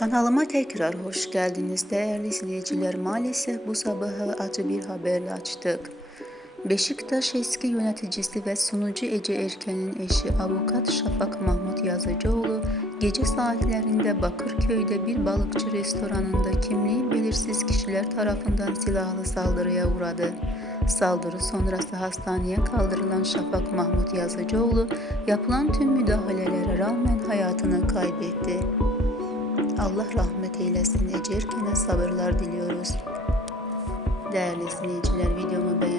Kanalıma tekrar hoş geldiniz değerli izleyiciler. Maalesef bu sabahı acı bir haberle açtık. Beşiktaş eski yöneticisi ve sunucu Ece Erken'in eşi avukat Şafak Mahmut Yazıcıoğlu gece saatlerinde Bakırköy'de bir balıkçı restoranında kimliği belirsiz kişiler tarafından silahlı saldırıya uğradı. Saldırı sonrası hastaneye kaldırılan Şafak Mahmut Yazıcıoğlu yapılan tüm müdahalelere rağmen hayatını kaybetti. Allah rahmet eylesin. Ece Erken'e sabırlar diliyoruz. Değerli izleyiciler videomu beğenmeyi,